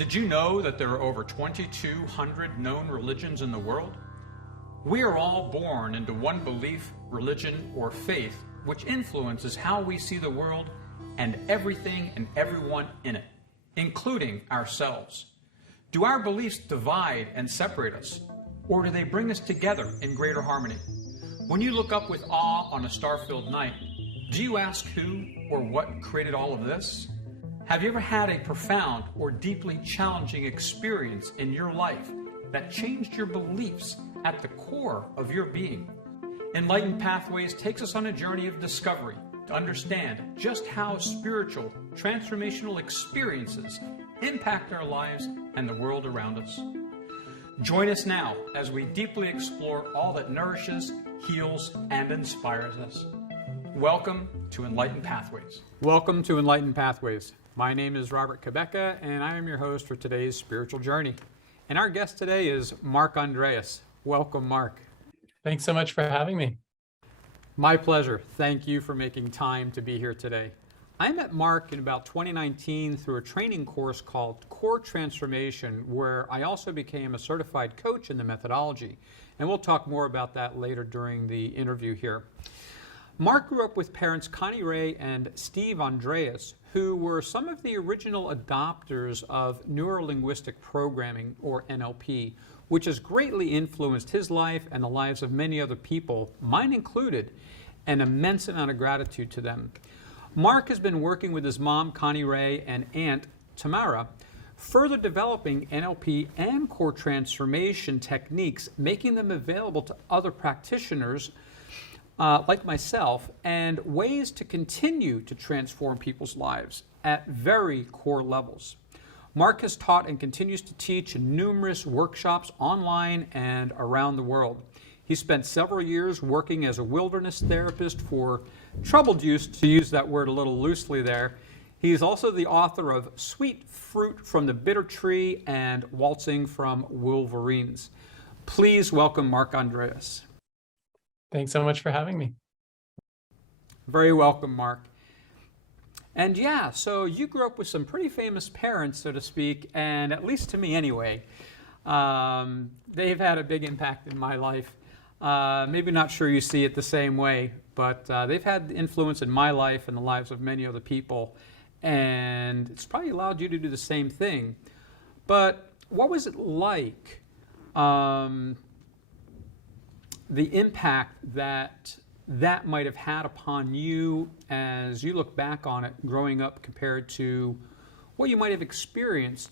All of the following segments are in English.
Did you know that there are over 2,200 known religions in the world? We are all born into one belief, religion, or faith, which influences how we see the world and everything and everyone in it, including ourselves. Do our beliefs divide and separate us, or do they bring us together in greater harmony? When you look up with awe on a star-filled night, do you ask who or what created all of this? Have you ever had a profound or deeply challenging experience in your life that changed your beliefs at the core of your being? Enlightened Pathways takes us on a journey of discovery to understand just how spiritual, transformational experiences impact our lives and the world around us. Join us now as we deeply explore all that nourishes, heals, and inspires us. Welcome to Enlightened Pathways. Welcome to Enlightened Pathways. My name is Robert Cabeca, and I am your host for today's spiritual journey. And our guest today is Mark Andreas. Welcome, Mark. Thanks so much for having me. My pleasure. Thank you for making time to be here today. I met Mark in about 2019 through a training course called Core Transformation, where I also became a certified coach in the methodology. And we'll talk more about that later during the interview here. Mark grew up with parents Connie Ray and Steve Andreas, who were some of the original adopters of neurolinguistic programming, or NLP, which has greatly influenced his life and the lives of many other people, mine included, an immense amount of gratitude to them. Mark has been working with his mom, Connie Ray, and aunt, Tamara, further developing NLP and core transformation techniques, making them available to other practitioners like myself, and ways to continue to transform people's lives at very core levels. Mark has taught and continues to teach numerous workshops online and around the world. He spent several years working as a wilderness therapist for troubled youth, to use that word a little loosely there. He is also the author of Sweet Fruit from the Bitter Tree and Waltzing from Wolverines. Please welcome Mark Andreas. Thanks so much for having me. Very welcome, Mark. And yeah, so you grew up with some pretty famous parents, so to speak, and at least to me anyway, they've had a big impact in my life. Maybe not sure you see it the same way, but they've had influence in my life and the lives of many other people, and it's probably allowed you to do the same thing. But what was it like, the impact that might have had upon you as you look back on it growing up compared to what you might have experienced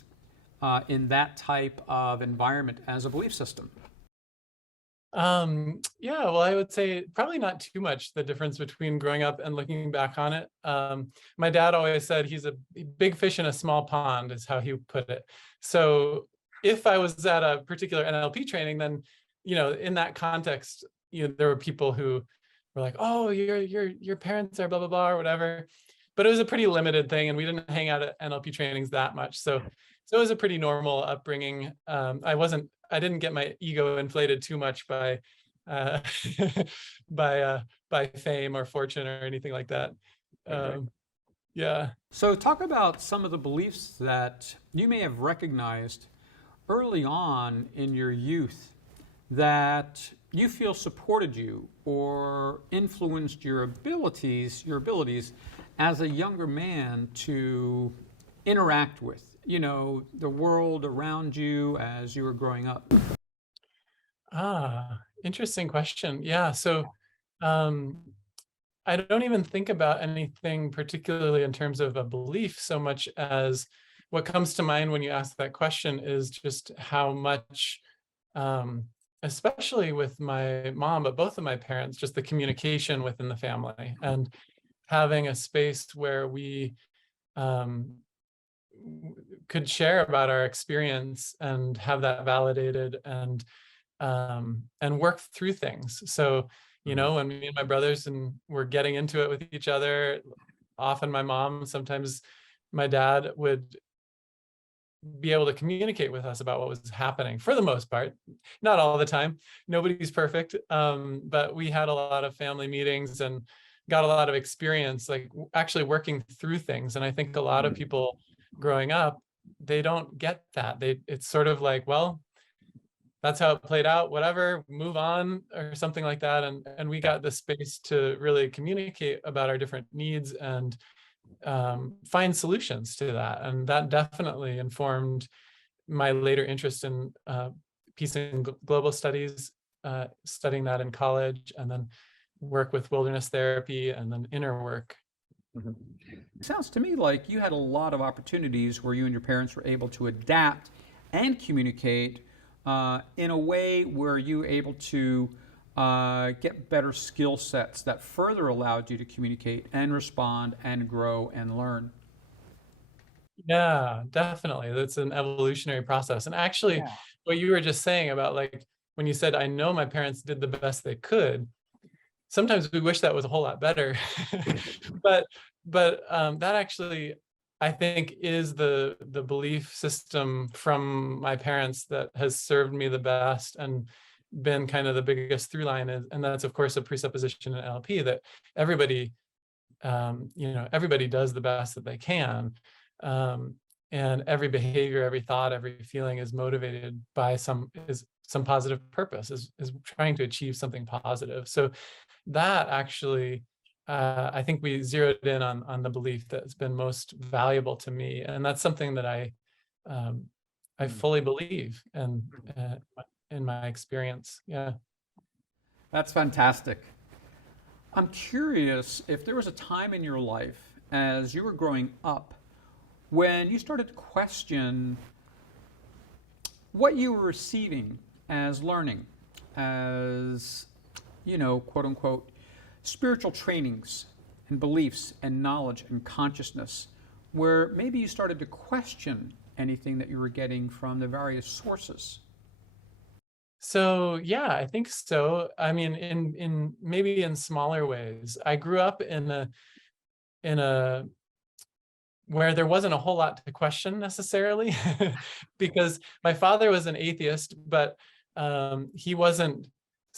in that type of environment as a belief system? Yeah, well, I would say probably not too much the difference between growing up and looking back on it. My dad always said he's a big fish in a small pond, is how he put it. So if I was at a particular NLP training, then, you know, in that context, you know, there were people who were like, oh, your parents are blah, blah, blah, or whatever. But it was a pretty limited thing, and we didn't hang out at NLP trainings that much. So it was a pretty normal upbringing. I didn't get my ego inflated too much by by fame or fortune or anything like that. Yeah. So talk about some of the beliefs that you may have recognized early on in your youth that you feel supported you or influenced your abilities as a younger man to interact with, you know, the world around you as you were growing up? Interesting question. Yeah. So I don't even think about anything particularly in terms of a belief so much as what comes to mind when you ask that question is just how much, especially with my mom, but both of my parents, just the communication within the family and having a space where we could share about our experience and have that validated and work through things. So, you know, when me and my brothers and we're getting into it with each other, often my mom, sometimes my dad would be able to communicate with us about what was happening for the most part, not all the time. Nobody's perfect. But we had a lot of family meetings and got a lot of experience, like actually working through things. And I think a lot of people growing up they don't get that. It's sort of like, well, that's how it played out, whatever, move on, or something like that. And we got the space to really communicate about our different needs and find solutions to that. And that definitely informed my later interest in peace and global studies, studying that in college, and then work with wilderness therapy, and then inner work. Mhm. It sounds to me like you had a lot of opportunities where you and your parents were able to adapt and communicate in a way where you were able to get better skill sets that further allowed you to communicate and respond and grow and learn. Yeah, definitely. That's an evolutionary process. And actually, Yeah. what you were just saying about, like, when you said, I know my parents did the best they could, sometimes we wish that was a whole lot better. but that actually, I think, is the belief system from my parents that has served me the best and been kind of the biggest through line. And that's, of course, a presupposition in NLP that everybody, everybody does the best that they can. And every behavior, every thought, every feeling is motivated by some positive purpose, is trying to achieve something positive. So that actually, I think we zeroed in on the belief that's been most valuable to me, and that's something that I fully believe, and in my experience. Yeah. That's fantastic. I'm curious if there was a time in your life as you were growing up when you started to question what you were receiving as learning, as, quote unquote, spiritual trainings and beliefs and knowledge and consciousness, where maybe you started to question anything that you were getting from the various sources. So yeah, I think so. I mean, in maybe in smaller ways. I grew up in a where there wasn't a whole lot to question necessarily, because my father was an atheist, but he wasn't.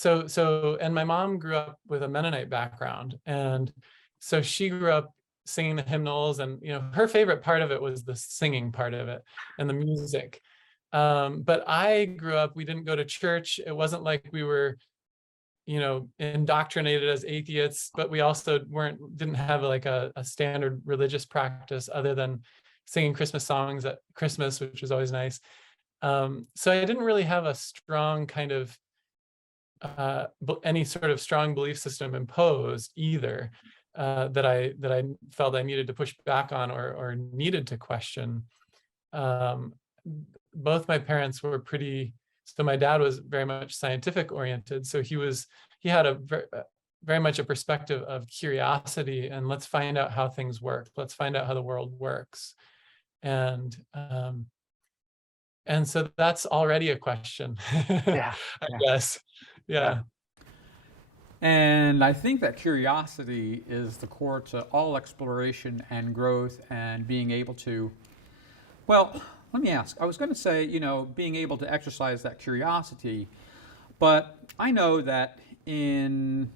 And my mom grew up with a Mennonite background, and so she grew up singing the hymnals, and her favorite part of it was the singing part of it and the music. But I grew up, we didn't go to church. It wasn't like we were, indoctrinated as atheists, but we also didn't have like a standard religious practice other than singing Christmas songs at Christmas, which was always nice. So I didn't really have a strong kind of any sort of strong belief system imposed either, that I felt I needed to push back on, or needed to question. Both my parents were so my dad was very much scientific oriented. So he had a very much a perspective of curiosity, and let's find out how things work. Let's find out how the world works. And so that's already a question. Yeah. I guess. Yeah. And I think that curiosity is the core to all exploration and growth and being able to, well, let me ask. I was going to say, being able to exercise that curiosity, but I know that in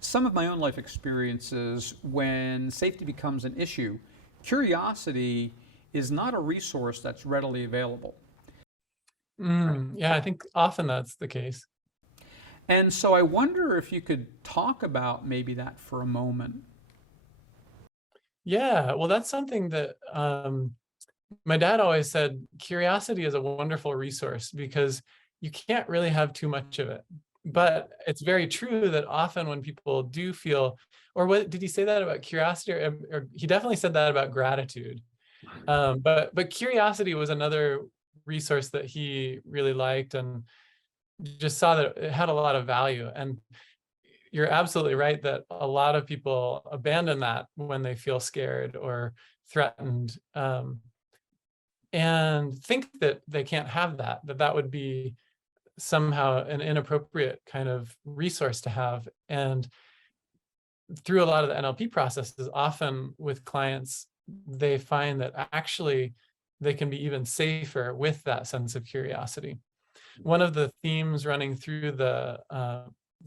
some of my own life experiences, when safety becomes an issue, curiosity is not a resource that's readily available. Yeah, I think often that's the case. And so I wonder if you could talk about maybe that for a moment. Yeah, well, that's something that my dad always said. Curiosity is a wonderful resource because you can't really have too much of it. But it's very true that often when people do feel, or what did he say that about curiosity? Or he definitely said that about gratitude. But curiosity was another resource that he really liked, and just saw that it had a lot of value. And you're absolutely right that a lot of people abandon that when they feel scared or threatened, and think that they can't have that would be somehow an inappropriate kind of resource to have. And through a lot of the NLP processes, often with clients, they find that actually they can be even safer with that sense of curiosity. One of the themes running through the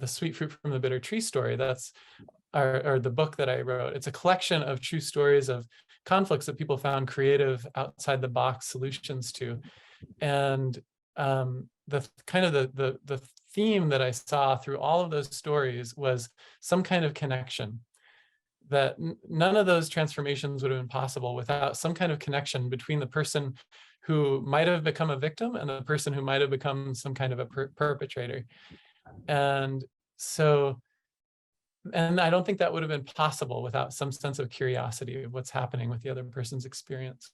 Sweet Fruit from the Bitter Tree story, that's or the book that I wrote. It's a collection of true stories of conflicts that people found creative outside the box solutions to. And the kind of the theme that I saw through all of those stories was some kind of connection, that none of those transformations would have been possible without some kind of connection between the person who might have become a victim and the person who might have become some kind of a perpetrator. And so, and I don't think that would have been possible without some sense of curiosity of what's happening with the other person's experience.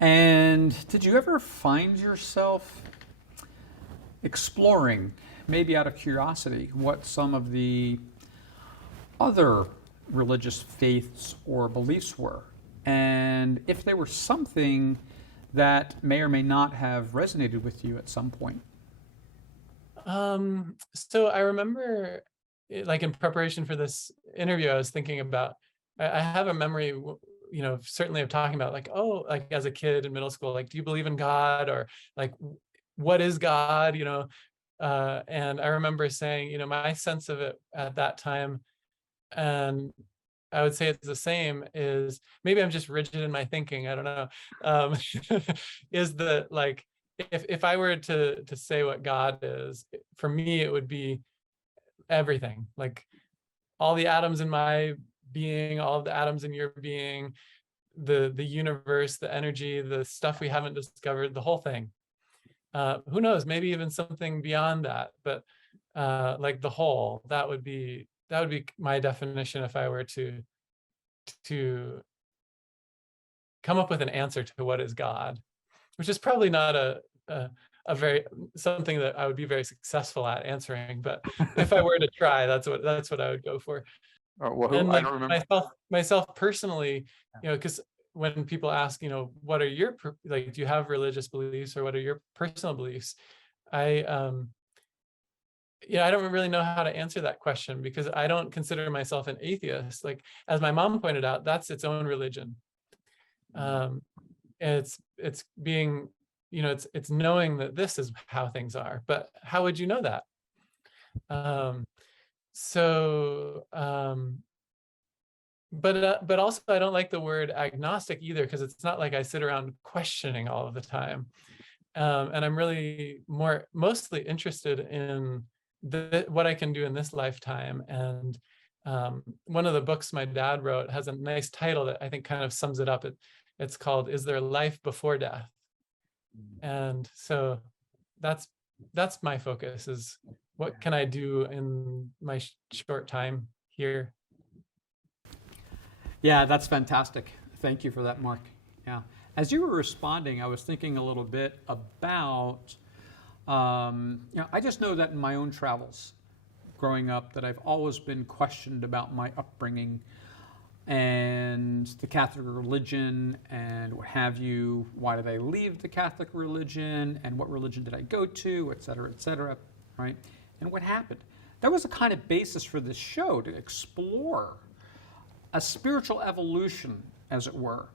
And did you ever find yourself exploring, maybe out of curiosity, what some of the other religious faiths or beliefs were? And if they were something that may or may not have resonated with you at some point? So I remember, like in preparation for this interview, I was thinking about, I have a memory, certainly of talking about like, oh, like as a kid in middle school, like, do you believe in God? Or like, what is God? And I remember saying, my sense of it at that time, and I would say it's the same, is maybe I'm just rigid in my thinking, I don't know, is that like, if I were to say what God is, for me, it would be everything, like all the atoms in my being, all of the atoms in your being, the universe, the energy, the stuff we haven't discovered, the whole thing. Who knows, maybe even something beyond that, but like the whole, that would be my definition if I were to come up with an answer to what is God, which is probably not a very something that I would be very successful at answering, but if I were to try, that's what I would go for. Well, And I like don't remember. myself personally, because when people ask, what are your like, do you have religious beliefs or what are your personal beliefs? I don't really know how to answer that question, because I don't consider myself an atheist. Like, as my mom pointed out, that's its own religion. It's being, it's knowing that this is how things are, but how would you know that? But also I don't like the word agnostic either, because it's not like I sit around questioning all of the time. And I'm really mostly interested in what I can do in this lifetime. And one of the books my dad wrote has a nice title that I think kind of sums it up. It's called "Is There Life Before Death?" And so that's my focus, is what can I do in my short time here. Yeah, that's fantastic. Thank you for that, Mark. Yeah. As you were responding, I was thinking a little bit about, I just know that in my own travels growing up, that I've always been questioned about my upbringing and the Catholic religion and what have you. Why did I leave the Catholic religion, and what religion did I go to, et cetera, right? And what happened? That was the kind of basis for this show, to explore a spiritual evolution, as it were.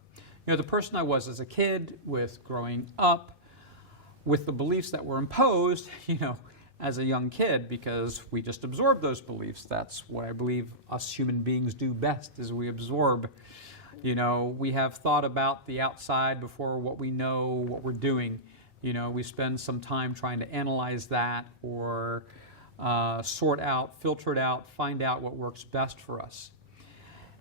The person I was as a kid, with growing up, with the beliefs that were imposed, as a young kid, because we just absorb those beliefs. That's what I believe us human beings do best, is we absorb. We have thought about the outside before what we know, what we're doing. We spend some time trying to analyze that, or sort out, filter it out, find out what works best for us.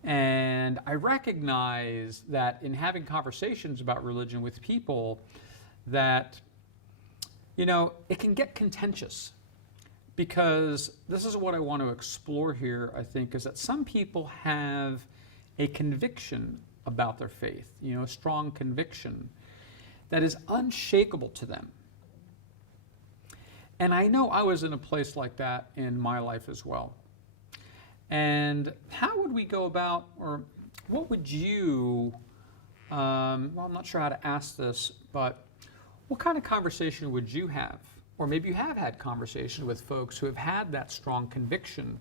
And I recognize that in having conversations about religion with people, that, it can get contentious, because this is what I want to explore here, I think, is that some people have a conviction about their faith, a strong conviction that is unshakable to them. And I know I was in a place like that in my life as well. And how would we go about, or what would you, I'm not sure how to ask this, but what kind of conversation would you have? Or maybe you have had conversation with folks who have had that strong conviction.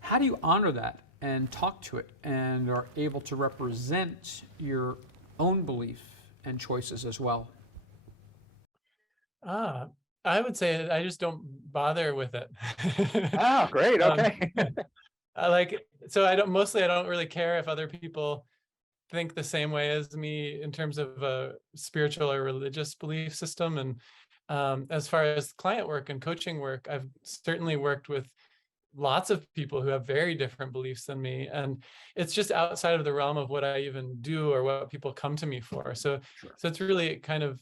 How do you honor that and talk to it, and are able to represent your own belief and choices as well? I would say I just don't bother with it. Oh, great. Okay. So I don't really care if other people think the same way as me in terms of a spiritual or religious belief system. And as far as client work and coaching work, I've certainly worked with lots of people who have very different beliefs than me, and it's just outside of the realm of what I even do or what people come to me for. So it's really kind of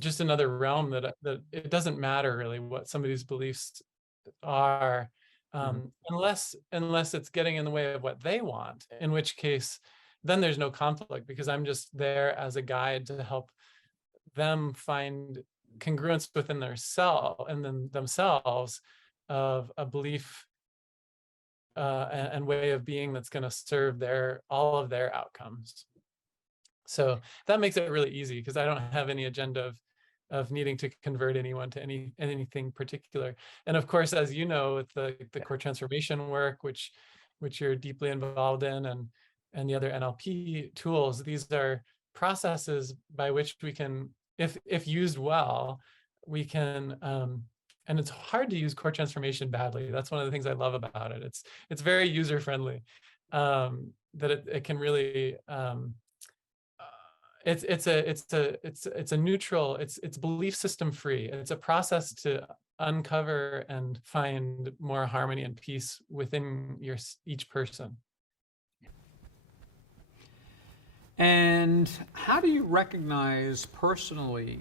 just another realm that it doesn't matter really what somebody's beliefs are, unless it's getting in the way of what they want, in which case then there's no conflict, because I'm just there as a guide to help them find congruence within their self and then themselves of a belief and way of being that's going to serve all of their outcomes. So that makes it really easy, because I don't have any agenda of needing to convert anyone to anything particular. And of course, as you know, with the core transformation work, which you're deeply involved in, and the other NLP tools, these are processes by which we can, if used well, we can, and it's hard to use core transformation badly. That's one of the things I love about it. It's very user friendly, that it can really, it's a neutral, it's belief system free. It's a process to uncover and find more harmony and peace within each person. And how do you recognize personally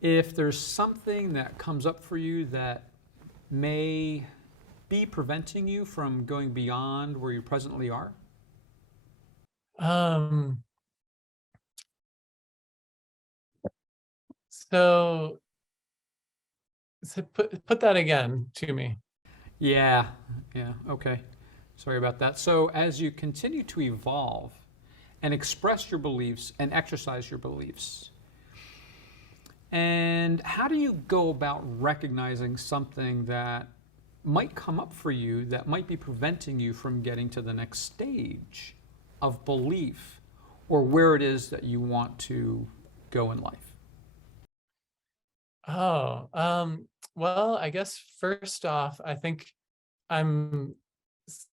if there's something that comes up for you that may be preventing you from going beyond where you presently are? So put that again to me. Yeah, okay. Sorry about that. So as you continue to evolve and express your beliefs and exercise your beliefs, and how do you go about recognizing something that might come up for you that might be preventing you from getting to the next stage of belief or where it is that you want to go in life? Well, I guess first off, I think I'm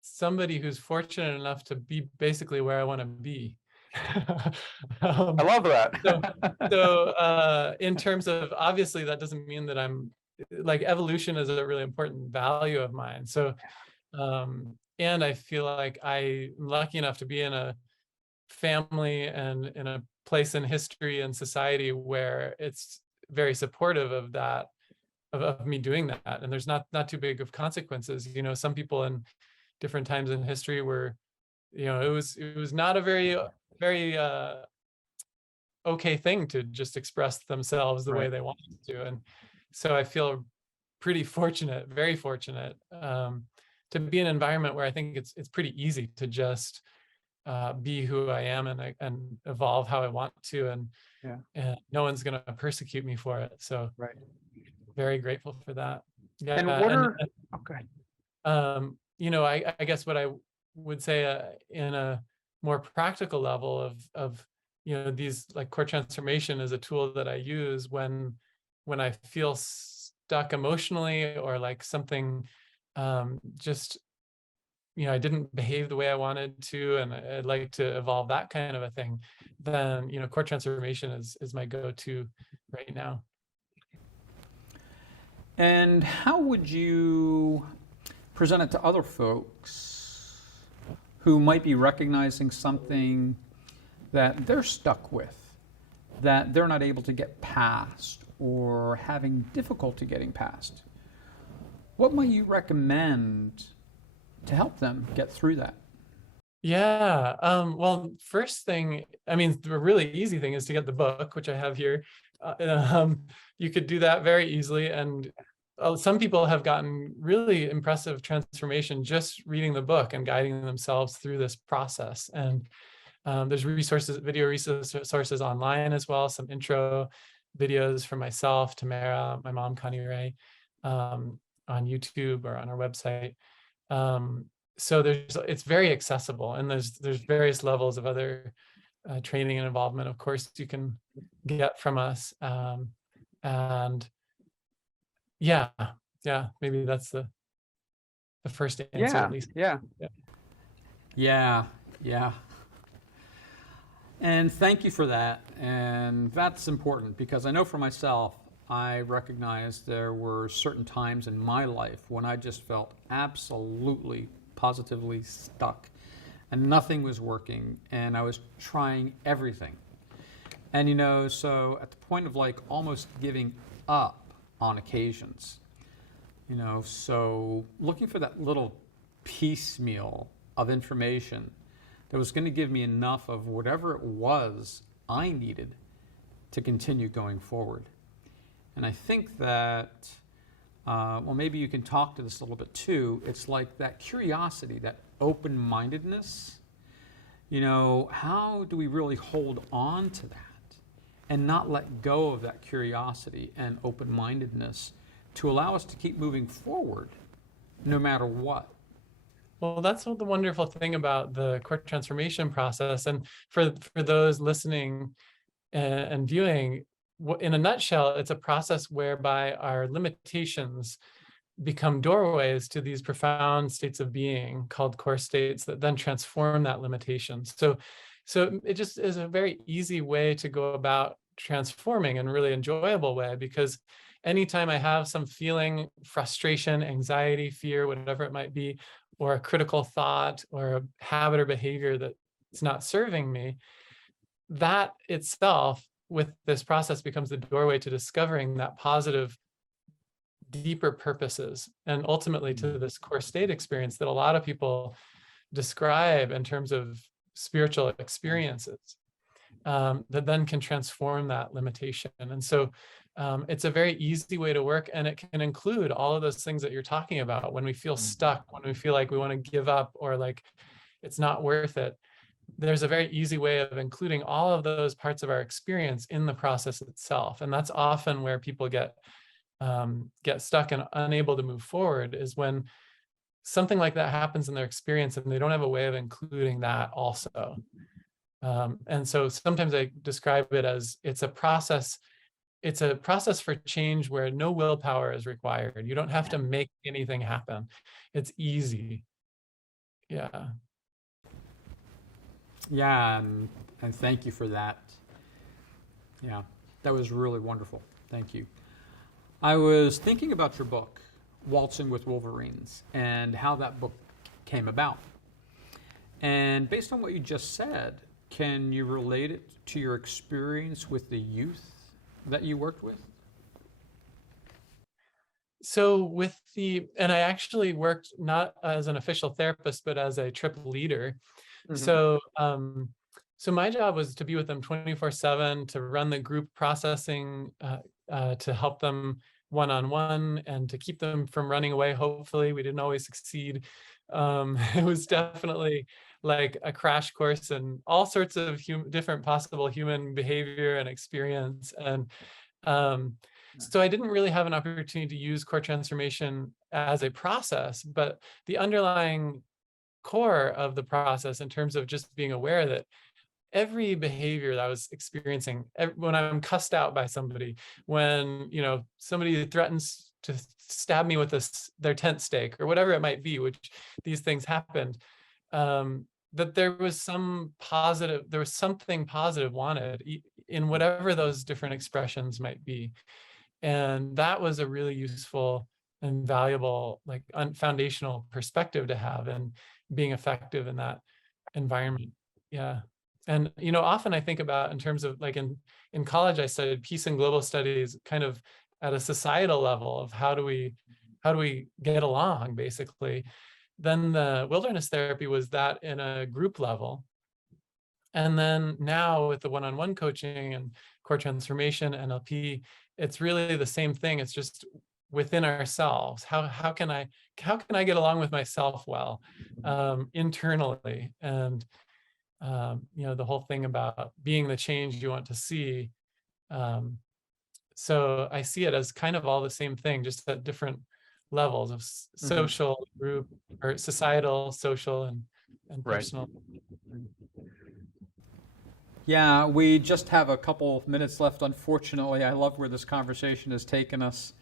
somebody who's fortunate enough to be basically where I want to be. I love that. So in terms of, obviously that doesn't mean that I'm like, evolution is a really important value of mine. So and I feel like I'm lucky enough to be in a family and in a place in history and society where it's very supportive of that, of me doing that, and there's not too big of consequences. You know, some people in different times in history were, you know, it was not a very okay thing to just express themselves the way they wanted to. And so I feel pretty fortunate, very fortunate, to be in an environment where I think it's pretty easy to just be who I am and evolve how I want to, and no one's going to persecute me for it. So very grateful for that. Yeah. And what are okay? You know, I guess what I would say in a more practical level of you know, these, like, core transformation is a tool that I use when I feel stuck emotionally, or like something just, you know, I didn't behave the way I wanted to, and I'd like to evolve, that kind of a thing. Then, you know, core transformation is my go-to right now. And how would you present it to other folks who might be recognizing something that they're stuck with, that they're not able to get past or having difficulty getting past? What might you recommend to help them get through that? Yeah. Well, first thing, I mean, the really easy thing is to get the book, which I have here. You could do that very easily. And some people have gotten really impressive transformation just reading the book and guiding themselves through this process. And there's video resources online as well, some intro videos from myself, Tamara, my mom, Connie Ray, on YouTube or on our website. So it's very accessible, and there's various levels of other training and involvement, of course, you can get from us. And yeah, maybe that's the first answer at least. Yeah. Yeah. And thank you for that. And that's important because I know for myself, I recognize there were certain times in my life when I just felt absolutely, positively stuck and nothing was working and I was trying everything. And so at the point of like almost giving up on occasions, so looking for that little piecemeal of information that was going to give me enough of whatever it was I needed to continue going forward. And I think that, maybe you can talk to this a little bit too. It's like that curiosity, that open-mindedness. How do we really hold on to that and not let go of that curiosity and open-mindedness to allow us to keep moving forward no matter what? Well, that's the wonderful thing about the core transformation process. And for those listening and viewing, in a nutshell, it's a process whereby our limitations become doorways to these profound states of being called core states that then transform that limitation. So it just is a very easy way to go about transforming in a really enjoyable way, because anytime I have some feeling, frustration, anxiety, fear, whatever it might be, or a critical thought or a habit or behavior that's not serving me, that itself with this process becomes the doorway to discovering that positive, deeper purposes, and ultimately to this core state experience that a lot of people describe in terms of spiritual experiences, that then can transform that limitation. And so it's a very easy way to work, and it can include all of those things that you're talking about. When we feel stuck, when we feel like we want to give up or like it's not worth it, there's a very easy way of including all of those parts of our experience in the process itself. And that's often where people get stuck and unable to move forward, is when something like that happens in their experience and they don't have a way of including that also. And so sometimes I describe it as it's a process for change where no willpower is required. You don't have to make anything happen. It's easy. Yeah. Yeah, and thank you for that. Yeah, that was really wonderful. Thank you. I was thinking about your book, Waltzing with Wolverines, and how that book came about. And based on what you just said, can you relate it to your experience with the youth that you worked with? So and I actually worked not as an official therapist, but as a trip leader. Mm-hmm. So my job was to be with them 24/7, to run the group processing, to help them one-on-one, and to keep them from running away. Hopefully, we didn't always succeed. It was definitely like a crash course in all sorts of different possible human behavior and experience. And so I didn't really have an opportunity to use core transformation as a process, but the underlying core of the process in terms of just being aware that every behavior that I was experiencing, when I'm cussed out by somebody, when somebody threatens to stab me with their tent stake or whatever it might be, which these things happened, that there was something positive wanted in whatever those different expressions might be. And that was a really useful and valuable, like foundational perspective to have, and being effective in that environment. Yeah. And, often I think about in terms of like in college, I studied peace and global studies kind of at a societal level of how do we get along, basically. Then the wilderness therapy was that in a group level. And then now with the one-on-one coaching and core transformation, NLP, it's really the same thing. It's just within ourselves. How can I get along with myself well, internally? And the whole thing about being the change you want to see. So I see it as kind of all the same thing, just at different levels of social, group, or societal, social, and personal. Right. Yeah, we just have a couple minutes left, unfortunately. I love where this conversation has taken us.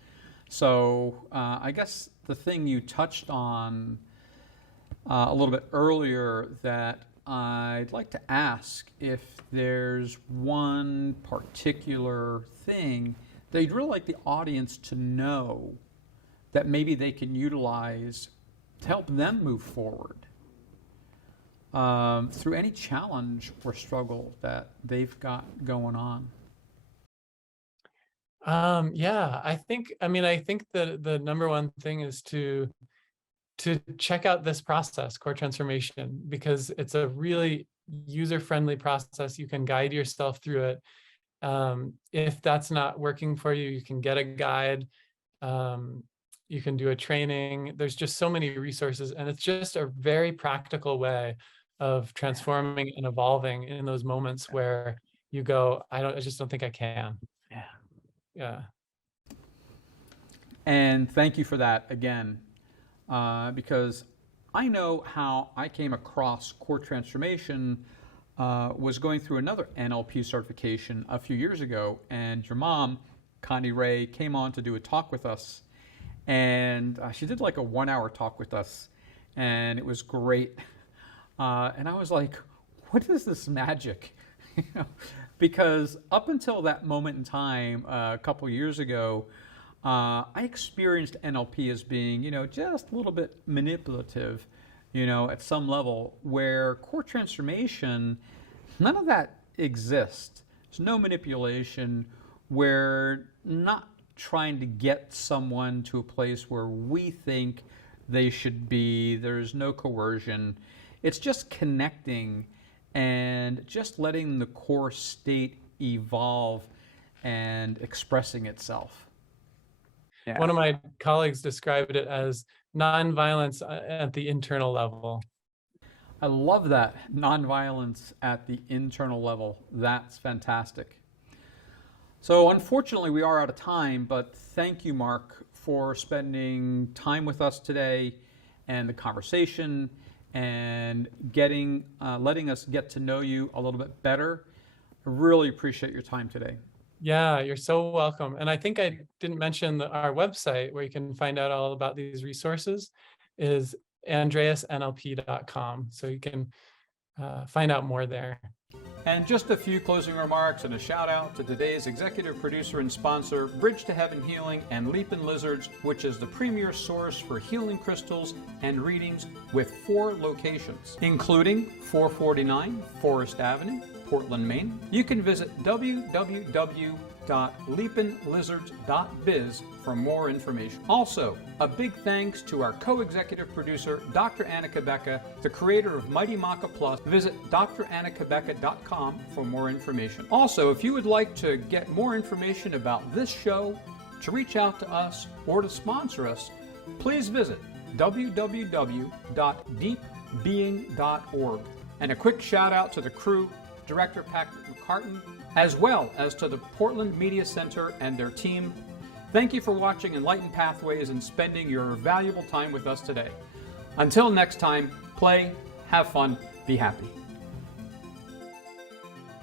So I guess the thing you touched on a little bit earlier that I'd like to ask if there's one particular thing that you'd really like the audience to know that maybe they can utilize to help them move forward through any challenge or struggle that they've got going on. Yeah, I think the number one thing is to check out this process, core transformation, because it's a really user-friendly process. You can guide yourself through it. If that's not working for you, you can get a guide. You can do a training. There's just so many resources, and it's just a very practical way of transforming and evolving in those moments where you go, I just don't think I can. Yeah. Yeah. And thank you for that again, because I know how I came across core transformation was going through another NLP certification a few years ago, and your mom, Connie Ray, came on to do a talk with us, and she did like a 1-hour talk with us, and it was great. And I was like, what is this magic? You know, because up until that moment in time, a couple years ago, I experienced NLP as being, just a little bit manipulative, at some level, where core transformation, none of that exists. There's no manipulation. We're not trying to get someone to a place where we think they should be. There's no coercion. It's just connecting and just letting the core state evolve and expressing itself. Yeah. One of my colleagues described it as nonviolence at the internal level. I love that, nonviolence at the internal level. That's fantastic. So unfortunately, we are out of time, but thank you, Mark, for spending time with us today and the conversation and letting us get to know you a little bit better. I really appreciate your time today. Yeah, you're so welcome. And I think I didn't mention our website where you can find out all about these resources is andreasnlp.com. So you can find out more there. And just a few closing remarks and a shout out to today's executive producer and sponsor, Bridge to Heaven Healing and Leapin Lizards, which is the premier source for healing crystals and readings with 4 locations, including 449 Forest Avenue, Portland, Maine. You can visit www.leapinlizards.biz for more information. Also, a big thanks to our co-executive producer, Dr. Anna Cabeca, the creator of Mighty Maca Plus. Visit drannacabeca.com for more information. Also, if you would like to get more information about this show, to reach out to us, or to sponsor us, please visit www.deepbeing.org. And a quick shout out to the crew, Director Patrick McCartan, as well as to the Portland Media Center and their team. Thank you for watching Enlightened Pathways and spending your valuable time with us today. Until next time, play, have fun, be happy.